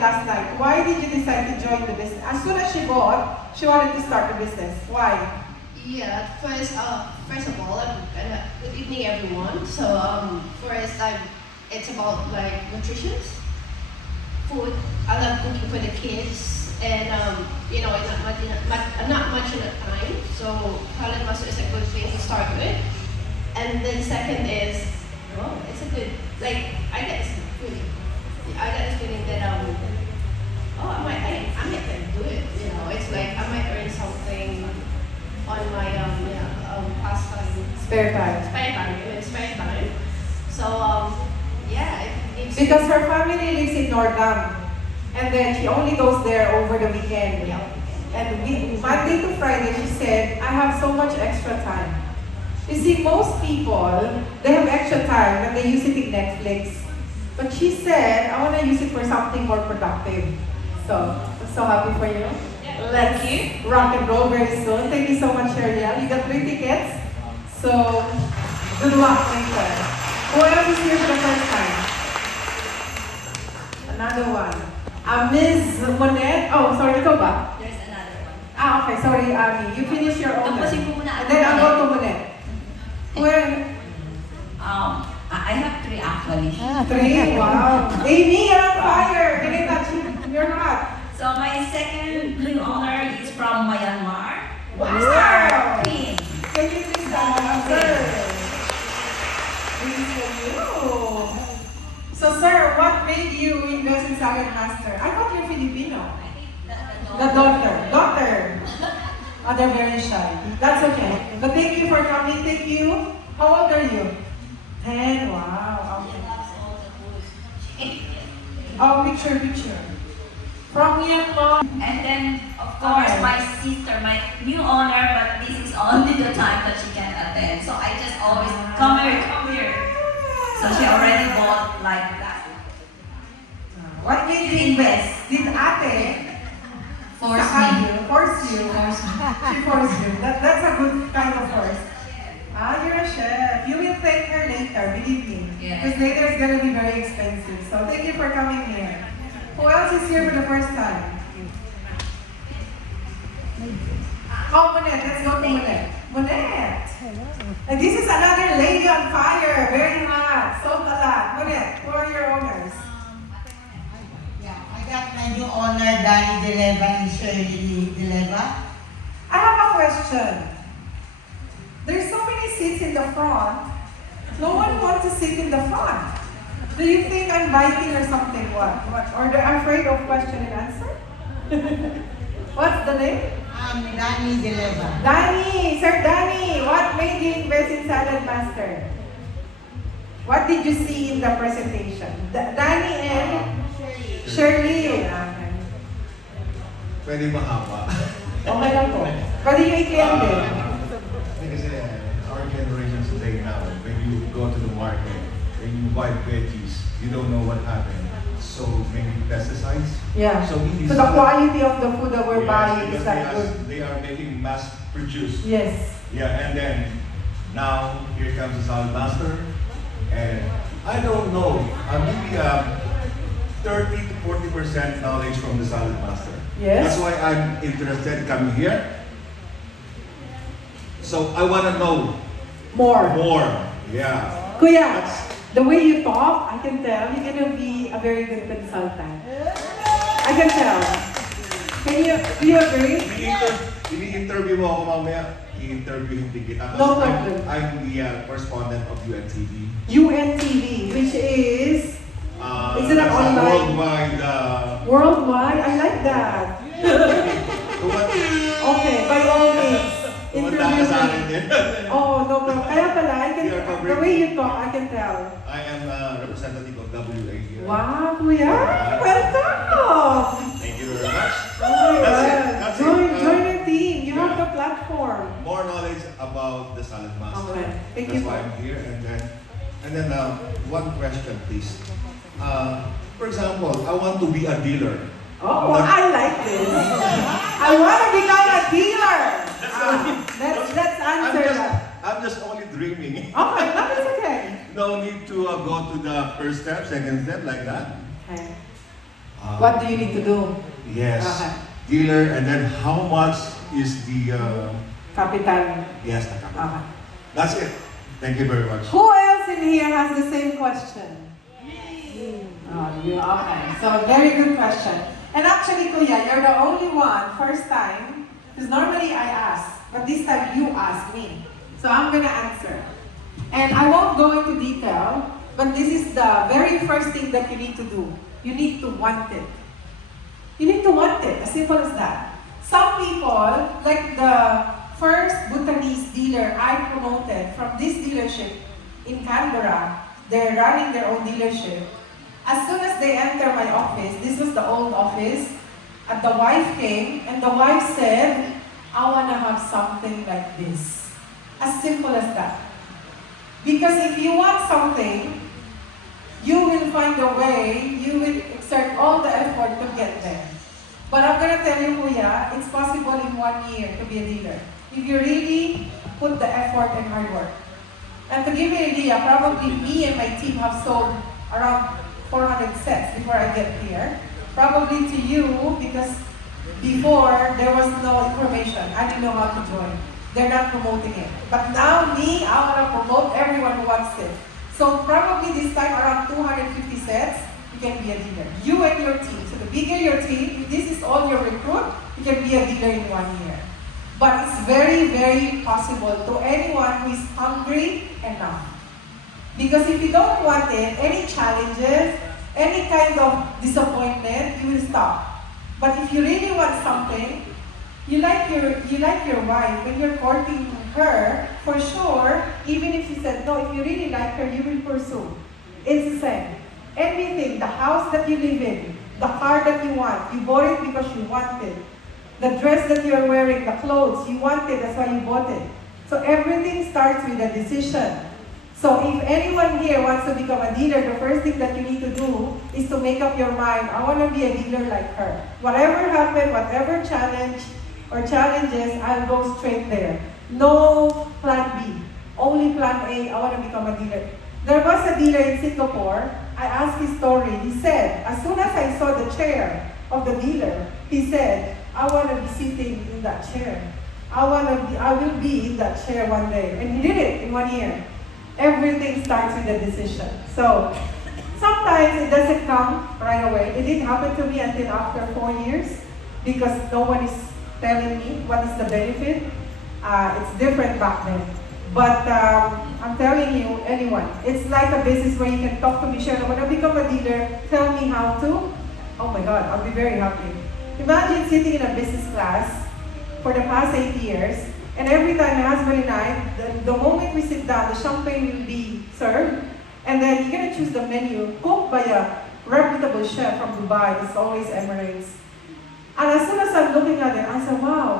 last night. Why did you decide to join the business? As soon as she bought, she wanted to start the business. Why? Yeah, first of all, good evening everyone. So first, it's about like nutrition, food. I love cooking for the kids, and you know, it's not much in a time. So Salad Master is a good thing to start with. And then second is, well, it's a good, like I get this feeling. I got this feeling that I might can do it. You know, it's like I might earn something on my pastime. Spare time. Spare time. So yeah, it's Because her family lives in Nordam. And then she only goes there over the weekend. yeah. And Monday to Friday, she said, I have so much extra time. You see, most people, they have extra time and they use it in Netflix. But she said, I want to use it for something more productive. So, I'm so happy for you. Let's rock and roll very soon. Thank you so much, Sheriel. You got 3 tickets. So, good luck later. Who else is here for the first time? Another one. Ms. Monette. Oh, sorry, ikaw ba? There's another one. Okay, sorry, Ami. You finish your own. Tapusin ko muna. And then I'll go to Monette. Well, I have 3 actually. 3? Wow. Amy, you're on fire. Can I touch you? You're hot. So my second new owner is from Myanmar. Wow. Mr. Queen. Can you please stand up, sir? This is for you. So, sir, what made you invest in Salad Master? I thought you're Filipino. The daughter. Daughter. Oh, they're very shy. That's okay. But thank you for coming. Thank you. How old are you? 10. Wow. Okay. Oh, picture. From Myanmar. And then, of course, Okay. my sister, my new owner, but this is only the time that she can attend. So I just always, come here. So she already bought like that. What made you invest? Did ate Force saka me. you? Force you? She forced you. That's a good kind of force. You're a chef. You will thank her later, believe me. Yeah. Because later it's gonna be very expensive. So thank you for coming here. Who else is here for the first time? Oh, Monette. Let's go to Monette. Monette. And this is another lady on fire. Very hot. So talat. Monette, who are your owners? Yeah, I got my new owner, Danny Deleva and Shirley Deleva. I have a question. There's so many seats in the front. No one wants to sit in the front. Do you think I'm biting or something? What? Or they're afraid of question and answer? What's the name? Danny Deleva. Danny! Sir Danny! What made you invest in Salad Master? What did you see in the presentation? Danny and Shirley. Okay. Pwede mahaba. Okay lang po. Pwede yung iklihan din. Kasi our generation today now, when you go to the market, when you buy veggies, you don't know what happened. So many pesticides. Yeah. So So the quality of the food that we're buying is because that good. they are making mass produced. Yes. Yeah, and then now here comes the Salad Master, and I don't know, maybe 30 to 40% knowledge from the Salad Master. Yes. That's why I'm interested coming here. So I want to know More. Yeah. Kuya, That's- the way you talk, I can tell you're gonna be a very good consultant. I can tell. Do you agree? Ini-interview mo ako mamaya. I-interview hindi kita. No problem. I'm the correspondent of UNTV. UNTV, which is it an That's a online? worldwide. Worldwide. I like that. Okay, by all means. Tumanda Interview ka sa akin me. din. Oh, no problem. Kaya pala, You're the covering way me. you talk, I can tell. I am a representative of WA here. Wow, Kuya! Welcome! Thank you very much. Oh my That's it. God. That's Join it. join your team. You have yeah. the platform. More knowledge about the Salad Master. Okay. Thank That's you. why I'm here. And then one question, please. For example, I want to be a dealer. Oh, I like this. I want to become a dealer. Let's answer that. I'm just only dreaming. Okay, no, it's okay. No need to go to the first step, second step, like that. Okay. What do you need to do? Yes. Okay. Dealer, and then how much is the, Capital. yes, the capital. Okay. That's it. Thank you very much. Who else in here has the same question? Oh, you, okay. So, very good question. And actually, Kuya, you're the only one, first time, because normally I ask, but this time you ask me. So, I'm gonna answer. And I won't go into detail, but this is the very first thing that you need to do. You need to want it. You need to want it, as simple as that. Some people, like the first Bhutanese dealer I promoted from this dealership in Canberra, they're running their own dealership. As soon as they enter my office, this was the old office, and the wife came, and the wife said, I want to have something like this. As simple as that. Because if you want something, you will find a way, you will exert all the effort to get there. But I'm going to tell you, Kuya, it's possible in 1 year to be a dealer. If you really put the effort and hard work. And to give you an idea, probably me and my team have sold around 400 sets before I get here. Probably to you, because before there was no information. I didn't know how to join. They're not promoting it. But now me, I want to promote everyone who wants it. So probably this time around 250 sets, you can be a dealer. You and your team. So the bigger your team, if this is all your recruit, you can be a dealer in 1 year. But it's very, very possible to anyone who is hungry enough. Because if you don't want it, any challenges, any kind of disappointment, you will stop. But if you really want something, you like your wife, when you're courting her, for sure, even if she said no, if you really like her, you will pursue. It's the same. Anything, the house that you live in, the car that you want, you bought it because you want it. The dress that you're wearing, the clothes, you want it, that's why you bought it. So everything starts with a decision. So if anyone here wants to become a dealer, the first thing that you need to do is to make up your mind, I want to be a dealer like her. Whatever happened, whatever challenge or challenges, I'll go straight there. No plan B, only plan A, I want to become a dealer. There was a dealer in Singapore, I asked his story. He said, as soon as I saw the chair of the dealer, he said, I want to be sitting in that chair. I will be in that chair one day. And he did it in 1 year. Everything starts with a decision. So, sometimes it doesn't come right away. It didn't happen to me until after 4 years because no one is telling me what is the benefit. It's different back then. But I'm telling you, anyone, it's like a business where you can talk to Michelle. When I become a dealer, tell me how to. Oh my God, I'll be very happy. Imagine sitting in a business class for the past 8 years, and every time my husband and I, the moment we sit down, the champagne will be served, and then you're gonna choose the menu cooked by a reputable chef from Dubai. It's always Emirates. And as soon as I'm looking at it, I said, wow,